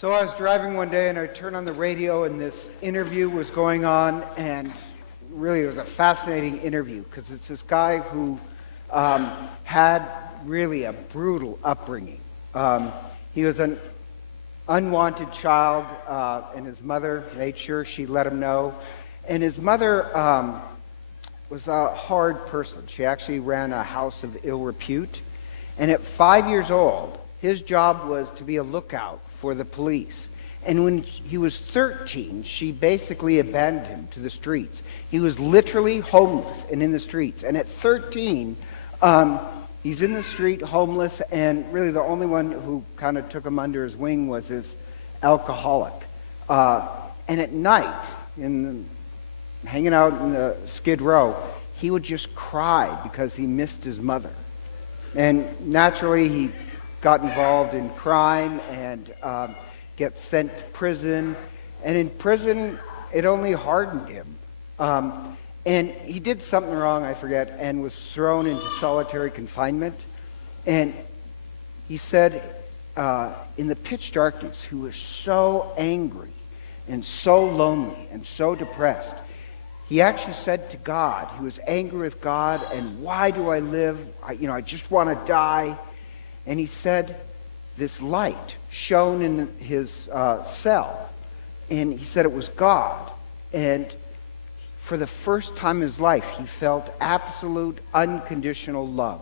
So I was driving one day and I turned on the radio and this interview was going on, and really it was a fascinating interview because it's this guy who had really a brutal upbringing. He was an unwanted child, and his mother made sure she let him know. And his mother was a hard person. She actually ran a house of ill repute. And at 5 years old, his job was to be a lookout for the police. And when he was 13, she basically abandoned him to the streets. He was literally homeless and in the streets. And at 13, he's in the street, homeless, and really the only one who kind of took him under his wing was his alcoholic. And at night, hanging out in the Skid Row, he would just cry because he missed his mother. And naturally, he got involved in crime and gets sent to prison. And in prison, it only hardened him. And he did something wrong, I forget, and was thrown into solitary confinement. And he said, in the pitch darkness, he was so angry and so lonely and so depressed. He actually said to God, he was angry with God, and why do I live? I just want to die. And he said, this light shone in his cell, and he said it was God. And for the first time in his life, he felt absolute, unconditional love.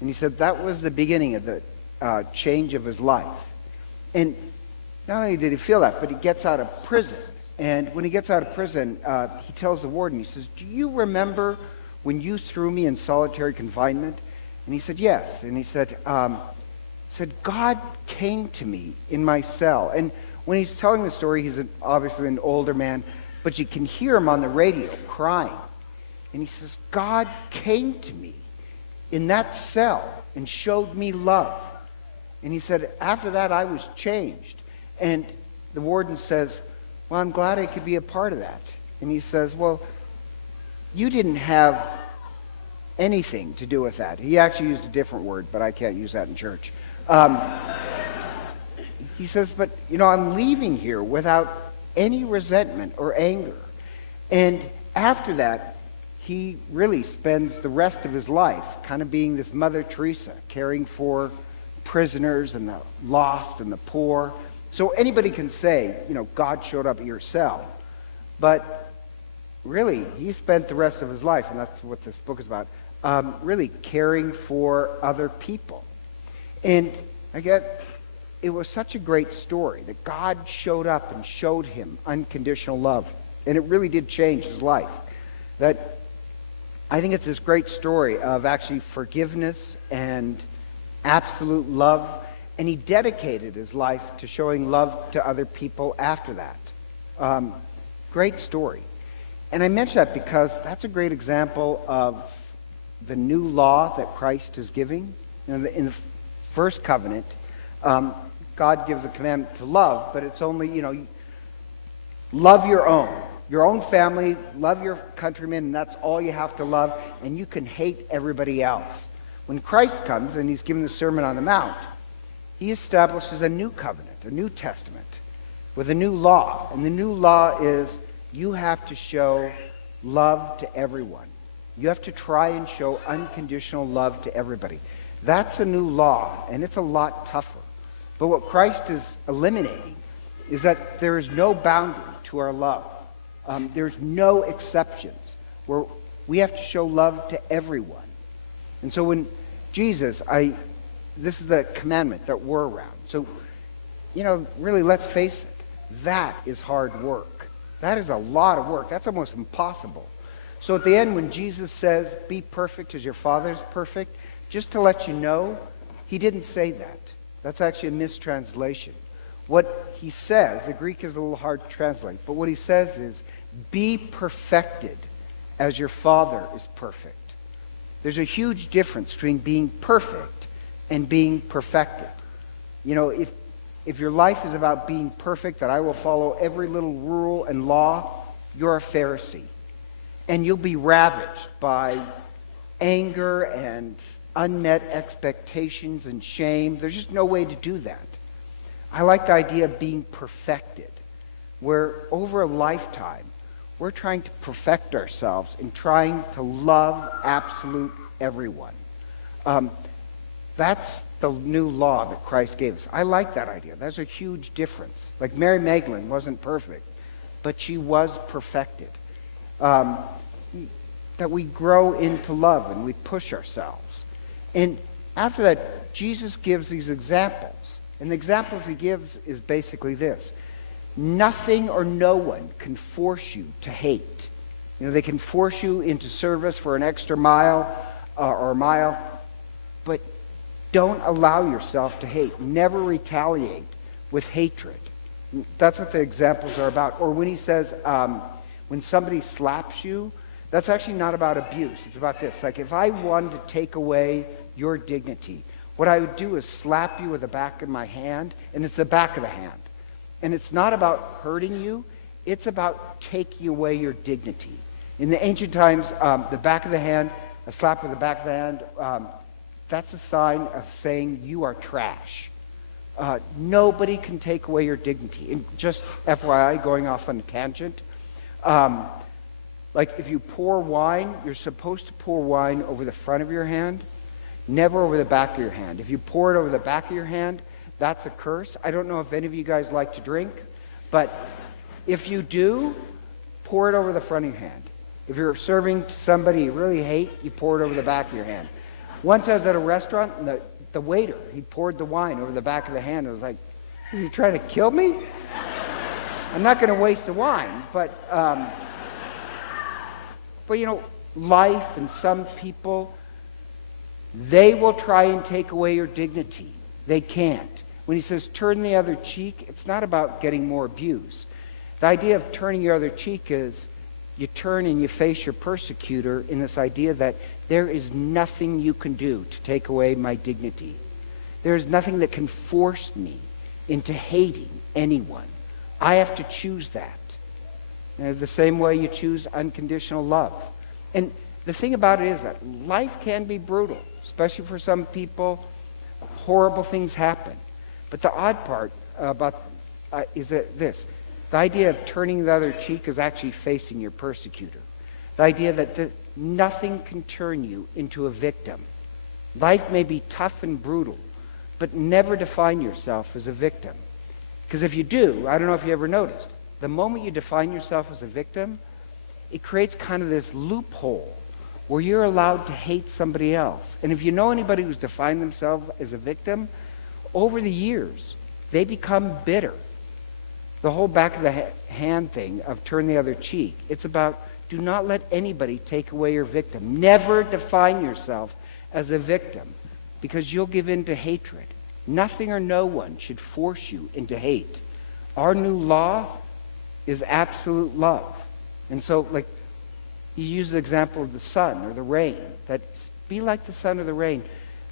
And he said that was the beginning of the change of his life. And not only did he feel that, but he gets out of prison. And when he gets out of prison, he tells the warden, he says, do you remember when you threw me in solitary confinement? And he said, yes. And he said, God came to me in my cell. And when he's telling the story, he's obviously an older man, but you can hear him on the radio crying. And he says, God came to me in that cell and showed me love. And he said, after that, I was changed. And the warden says, well, I'm glad I could be a part of that. And he says, well, you didn't have anything to do with that. He actually used a different word, but I can't use that in church. He says, but, I'm leaving here without any resentment or anger. And after that, he really spends the rest of his life kind of being this Mother Teresa, caring for prisoners and the lost and the poor. So anybody can say, God showed up at your cell. But really, he spent the rest of his life, and that's what this book is about, really caring for other people. And it was such a great story that God showed up and showed him unconditional love. And it really did change his life. That I think it's this great story of actually forgiveness and absolute love. And he dedicated his life to showing love to other people after that. Great story. And I mention that because that's a great example of the new law that Christ is giving. In the first covenant, God gives a commandment to love, but it's only, love your own family, love your countrymen, and that's all you have to love, and you can hate everybody else. When Christ comes and he's given the Sermon on the Mount, he establishes a new covenant, a new testament, with a new law. And the new law is you have to show love to everyone. You have to try and show unconditional love to everybody. That's a new law, and it's a lot tougher. But what Christ is eliminating is that there is no boundary to our love. There's no exceptions where we have to show love to everyone. And so when Jesus, this is the commandment that we're around. So, really, let's face it. That is hard work. That is a lot of work. That's almost impossible. So at the end, when Jesus says, be perfect as your Father is perfect, just to let you know, he didn't say that. That's actually a mistranslation. What he says, the Greek is a little hard to translate, but what he says is, be perfected as your Father is perfect. There's a huge difference between being perfect and being perfected. If your life is about being perfect, that I will follow every little rule and law, you're a Pharisee. And you'll be ravaged by anger and unmet expectations and shame. There's just no way to do that. I like the idea of being perfected, where over a lifetime, we're trying to perfect ourselves in trying to love absolute everyone. That's the new law that Christ gave us. I like that idea. That's a huge difference. Like Mary Magdalene wasn't perfect, but she was perfected. That we grow into love and we push ourselves. And after that, Jesus gives these examples. And the examples he gives is basically this. Nothing or no one can force you to hate. They can force you into service for an extra mile or a mile, but don't allow yourself to hate. Never retaliate with hatred. That's what the examples are about. Or when he says, when somebody slaps you, that's actually not about abuse. It's about this. Like if I wanted to take away your dignity, what I would do is slap you with the back of my hand, and it's the back of the hand. And it's not about hurting you. It's about taking away your dignity. In the ancient times, the back of the hand, a slap with the back of the hand, that's a sign of saying you are trash. Nobody can take away your dignity. And just FYI, going off on a tangent, like if you pour wine, you're supposed to pour wine over the front of your hand, never over the back of your hand. If you pour it over the back of your hand, that's a curse. I don't know if any of you guys like to drink, but if you do, pour it over the front of your hand. If you're serving to somebody you really hate, you pour it over the back of your hand. Once I was at a restaurant, and the waiter, he poured the wine over the back of the hand. I was like, is he trying to kill me? I'm not going to waste the wine, but life and some people, they will try and take away your dignity. They can't. When he says turn the other cheek, it's not about getting more abuse. The idea of turning your other cheek is you turn and you face your persecutor in this idea that there is nothing you can do to take away my dignity. There is nothing that can force me into hating anyone. I have to choose that. The same way you choose unconditional love. And the thing about it is that life can be brutal, especially for some people. Horrible things happen. But the odd part about is that this. The idea of turning the other cheek is actually facing your persecutor. The idea that nothing can turn you into a victim. Life may be tough and brutal, but never define yourself as a victim. Because if you do, I don't know if you ever noticed, the moment you define yourself as a victim, it creates kind of this loophole where you're allowed to hate somebody else. And if you know anybody who's defined themselves as a victim, over the years, they become bitter. The whole back of the hand thing of turn the other cheek, it's about do not let anybody take away your victim. Never define yourself as a victim because you'll give in to hatred. Nothing or no one should force you into hate. Our new law is absolute love. And so, like, you use the example of the sun or the rain, that be like the sun or the rain.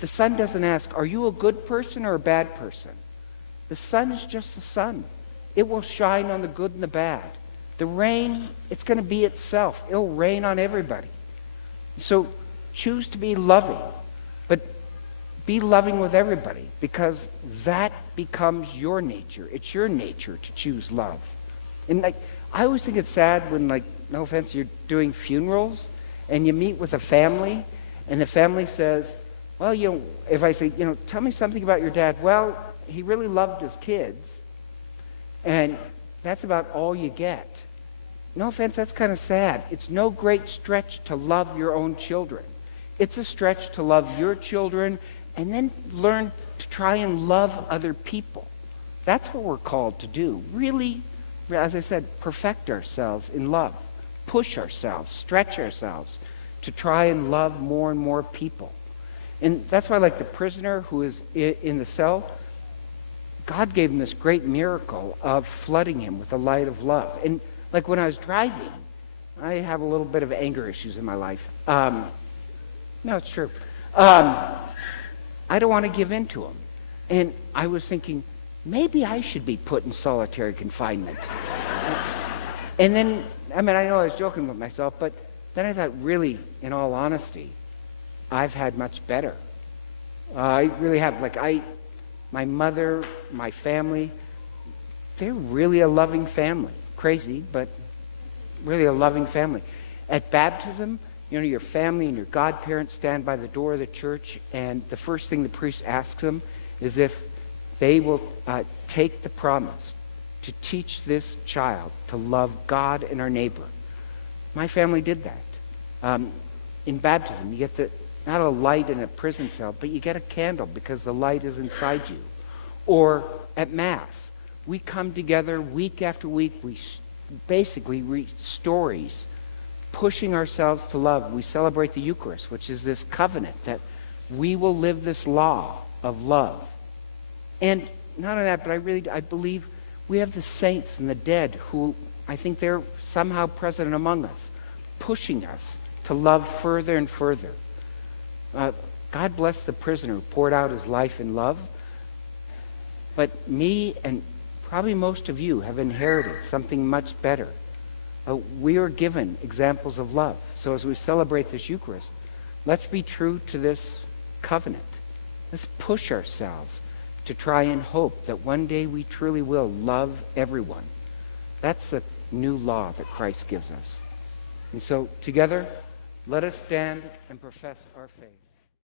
The sun doesn't ask, are you a good person or a bad person? The sun is just the sun. It will shine on the good and the bad. The rain, it's going to be itself. It'll rain on everybody. So choose to be loving, but be loving with everybody because that becomes your nature. It's your nature to choose love. And I always think it's sad when, no offense, you're doing funerals and you meet with a family and the family says, well, if I say, tell me something about your dad. Well, he really loved his kids. And that's about all you get. No offense, that's kind of sad. It's no great stretch to love your own children. It's a stretch to love your children and then learn to try and love other people. That's what we're called to do. Really, as I said, perfect ourselves in love. Push ourselves, stretch ourselves to try and love more and more people. And that's why, the prisoner who is in the cell, God gave him this great miracle of flooding him with the light of love. And when I was driving, I have a little bit of anger issues in my life. No, it's true. I don't want to give in to him. And I was thinking, maybe I should be put in solitary confinement. And then, I know I was joking with myself, but then I thought, really, in all honesty, I've had much better. I really have. my mother, my family, they're really a loving family. Crazy, but really a loving family. At baptism, your family and your godparents stand by the door of the church, and the first thing the priest asks them is if they will take the promise to teach this child to love God and our neighbor. My family did that. In baptism, you get not a light in a prison cell, but you get a candle because the light is inside you. Or at Mass, we come together week after week. We basically read stories, pushing ourselves to love. We celebrate the Eucharist, which is this covenant that we will live this law of love. And not only that, but I believe we have the saints and the dead who I think they're somehow present among us, pushing us to love further and further. God bless the prisoner who poured out his life in love. But me and probably most of you have inherited something much better. We are given examples of love. So as we celebrate this Eucharist, let's be true to this covenant. Let's push ourselves to try and hope that one day we truly will love everyone. That's the new law that Christ gives us. And so together, let us stand and profess our faith.